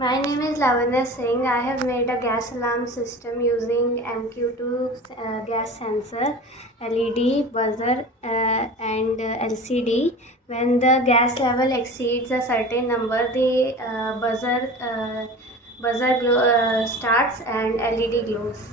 My name is Lavanya Singh. I have made a gas alarm system using MQ2 gas sensor, LED, buzzer and LCD. When the gas level exceeds a certain number, the buzzer starts and LED glows.